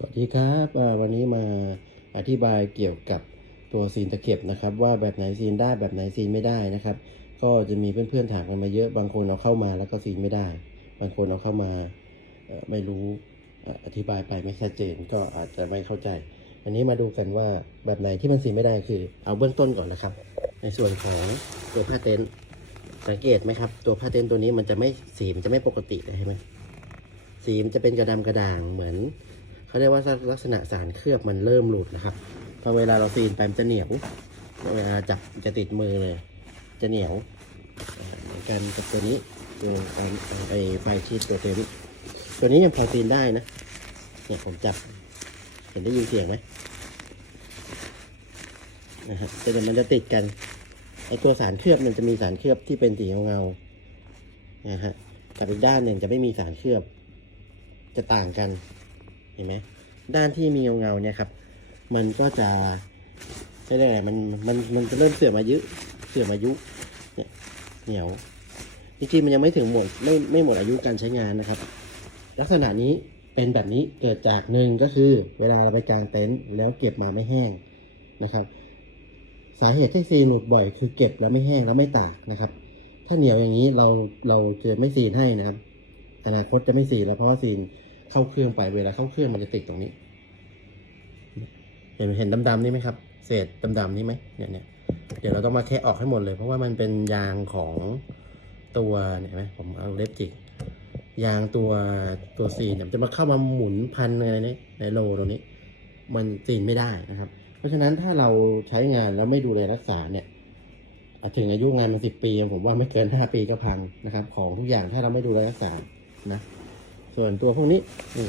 สวัสดีครับวันนี้มาอธิบายเกี่ยวกับตัวซีนตะเข็บนะครับ ว่าแบบไหนซีนได้แบบไหนซีนไม่ได้นะครับ ก็จะมีเพื่อนๆถามกันมาเยอะบางคนเอาเข้ามาแล้วก็ซีนไม่ได้ บางคนเอาเข้ามาไม่รู้เอ่ออธิบายไปไม่ชัดเจนก็อาจจะไม่เข้าใจ อันนี้มาดูกันว่าแบบไหนที่มันซีนไม่ได้คือ เอาเบื้องต้นก่อนนะครับ ในส่วนของตัวผ้าเต็นท์สังเกตไหมครับ ตัวผ้าเต็นท์ตัวนี้มันจะไม่สีมันจะไม่ปกติเลยใช่ไหมสีมันจะเป็นกระดำกระด่างเหมือน เขาเรียกว่าลักษณะสารเคลือบมันเริ่มหลุดนะครับพอเวลาเราซีนไปมันจะเหนียวพอเวลาจับจะติดมือเลย จะเหนียวเหมือนกันกับตัวนี้ตัวไอไฟชีดตัวเต็มตัวนี้ยังพอซีนได้นะเนี่ยผมจับ เห็นได้ยินเสียงไหมนะฮะแต่เดมันจะติดกันไอตัวสารเคลือบมันจะมีสารเคลือบที่เป็นสีเงาๆนะฮะกับอีกด้านหนึ่งจะไม่มีสารเคลือบ จะต่างกัน ห็นไหมด้านที่มีเงาๆเนี่ยครับมันก็จะไม่ได้ไงมันมันมันจะเริ่มเสื่อมอายุเสื่อมอายุเนี่ยเหนียวจริงๆมันยังไม่ถึงหมดไม่ไม่หมดอายุการใช้งานนะครับ ลักษณะนี้เป็นแบบนี้เกิดจากหนึ่งก็คือ เวลาเราไปกางเต็นท์แล้วเก็บมาไม่แห้งนะครับ สาเหตุที่ซีนหลุดบ่อยคือเก็บแล้วไม่แห้งแล้วไม่ตากนะครับ ถ้าเหนียวอย่างนี้เราเราจะไม่ซีนให้นะครับอนาคตจะไม่ซีนแล้วเพราะว่าซีน เข้าเครื่องไปเวลาเข้าเครื่องมันจะติดตรงนี้ เห็นเห็นดำๆนี่ไหมครับ เศษดำๆนี่ไหมเนี่ยเนี่ยเดี๋ยวเราต้องมาแคะออกให้หมดเลย เพราะว่ามันเป็นยางของตัวเนี่ยเห็นไหมผมเอาเล็บจิกยางตัวตัวซีนเนี่ยมันจะมาเข้ามาหมุนพันอะไรนี่ในโลตรงนี้ มันซีนไม่ได้นะครับ เพราะฉะนั้นถ้าเราใช้งานแล้วไม่ดูแลรักษาเนี่ยถึงอายุงานมาสิบปี ผมว่าไม่เกินห้าปีก็พังนะครับ ของทุกอย่างถ้าเราไม่ดูแลรักษานะ ส่วนตัวพวกนี้นี่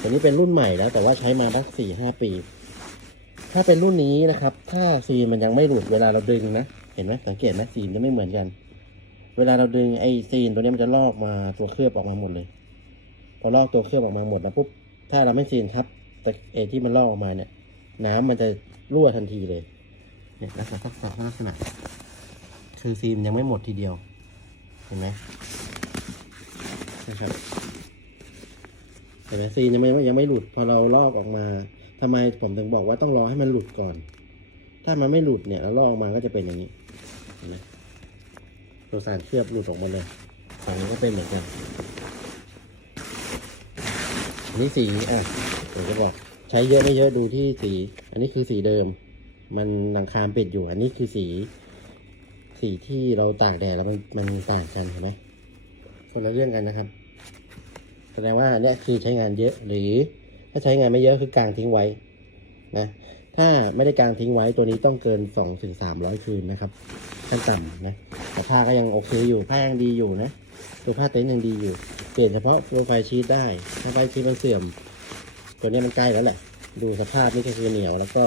ตัวนี้เป็นรุ่นใหม่แล้ว แต่ว่าใช้มาตั้งสี่ห้าปี ถ้าเป็นรุ่นนี้นะครับ ถ้าซีนมันยังไม่หลุดเวลาเราดึงนะเห็นไหมสังเกตไหมซีนจะไม่เหมือนกัน เวลาเราดึงไอ้ซีนตัวนี้มันจะลอกมาตัวเคลือบออกมาหมดเลย พอลอกตัวเคลือบออกมาหมดนะปุ๊บถ้าเราไม่ซีนครับแต่เอที่มันลอกออกมาเนี่ย น้ำมันจะรั่วทันทีเลยเนี่ยลักษณะลักษณะลักษณะคือซีนยังไม่หมดทีเดียว เห็นไหมนะครับ เห็นไหมซีนยังไม่ยังไม่หลุดพอเราลอกออกมาทำไมผมถึงบอกว่าต้องรอให้มันหลุดก่อน ถ้ามันไม่หลุดเนี่ยแล้วลอกออกมาก็จะเป็นอย่างนี้เห็นไหมตัวสารเคลือบหลุดออกมาเลยฝั่งนี้ก็เป็นเหมือนกันอันนี้สีอะผมจะบอกใช้เยอะไม่เยอะดูที่สี อันนี้คือสีเดิม มันหลังคามปิดอยู่ อันนี้คือสี สีที่เราตากแดดแล้วมันมันต่างกันเห็นไหมคนละเรื่องกันนะครับ แสดงว่าเนี่ยคือใช้งานเยอะหรือถ้าใช้งานไม่เยอะคือกางทิ้งไว้นะถ้าไม่ได้กางทิ้งไว้ตัวนี้ต้องเกิน2อถึงสามคืนนะครับขั้นต่ำนะแต่ผ้าก็ยังโอเคอยู่ผ้ายังดีอยู่นะตัวผ้าเต็นท์ยังดีอยู่ เปลี่ยนเฉพาะตัวไฟชีตได้ถ้าไฟชีตมันเสื่อม ตัวนี้มันใกล้แล้วแหละ ดูสภาพนี่ก็คือเหนียวแล้วก็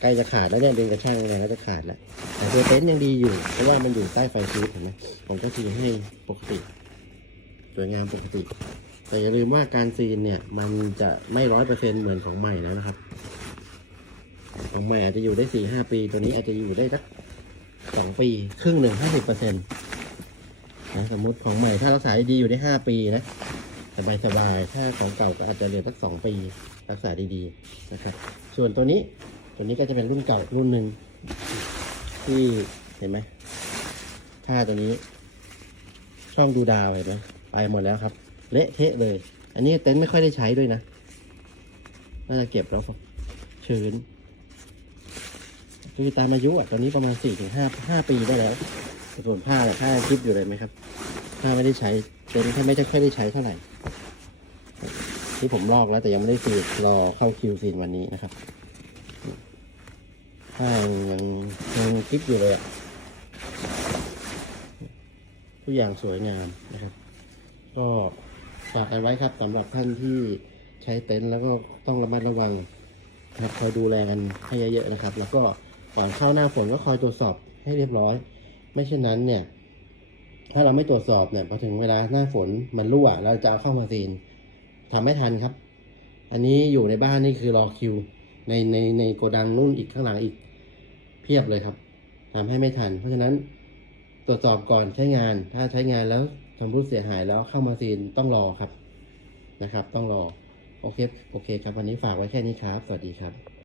ใกล้จะขาดแล้วเนี่ยดึงกระช่างแรงก็จะขาดแล้วแต่ตัวเต็นท์ยังดีอยู่เพราะว่ามันอยู่ใต้ไฟชีตเห็นไหมผมก็ซีนให้ปกติ สวยงามปกติ แต่อย่าลืมว่าการซีนเนี่ย มันจะไม่ร้อยเปอร์เซ็นเหมือนของใหม่แล้วนะครับ ของใหม่อาจจะอยู่ได้สี่ห้าปี ตัวนี้อาจจะอยู่ได้สักสองปี ครึ่งหนึ่งห้าสิบเปอร์เซ็นต์นะสมมติของใหม่ถ้ารักษาดีอยู่ได้ห้าปีนะสบายสบายถ้าของเก่าก็อาจจะเหลือสักสองปี รักษาดีๆนะครับ ส่วนตัวนี้ตัวนี้ก็จะเป็นรุ่นเก่ารุ่นหนึ่งที่เห็นไหมผ้าตัวนี้ ช่องดูดาวเห็นไหม ไปหมดแล้วครับ เละเทะเลย อันนี้เต็นท์ไม่ค่อยได้ใช้ด้วยนะน่าจะเก็บแล้วชื้นคือตามอายุอะตอนนี้ประมาณสี่ถึงห้าห้าปีได้แล้วส่วนผ้าเนี่ยผ้ายังคิดอยู่เลยไหมครับผ้าไม่ได้ใช้เต็นท์ถ้าไม่ได้ค่อยได้ใช้เท่าไหร่ที่ผมลอกแล้วแต่ยังไม่ได้ซีดรอเข้าคิวซีนวันนี้นะครับผ้ายังยังคิดอยู่เลยอะทุกอย่างสวยงามนะครับ ก็ฝากกันไว้ครับสำหรับท่านที่ใช้เต็นท์แล้วก็ต้องระมัดระวังครับคอยดูแลกันให้เยอะๆนะครับ แล้วก็ก่อนเข้าหน้าฝนก็คอยตรวจสอบให้เรียบร้อย ไม่เช่นนั้นเนี่ย ถ้าเราไม่ตรวจสอบเนี่ยพอถึงเวลาหน้าฝนมันรั่วเราจะเอาเข้ามาซีนทำไม่ทันครับ อันนี้อยู่ในบ้านนี่คือรอคิว ในในในโกดังนู่นอีกข้างหลังอีกเพียบเลยครับทำให้ไม่ทัน เพราะฉะนั้น ตรวจสอบก่อนใช้งาน ถ้าใช้งานแล้วชำรุดเสียหายแล้วเข้ามาซีนต้องรอครับนะครับ ต้องรอ โอเค โอเคครับ วันนี้ฝากไว้แค่นี้ครับ สวัสดีครับ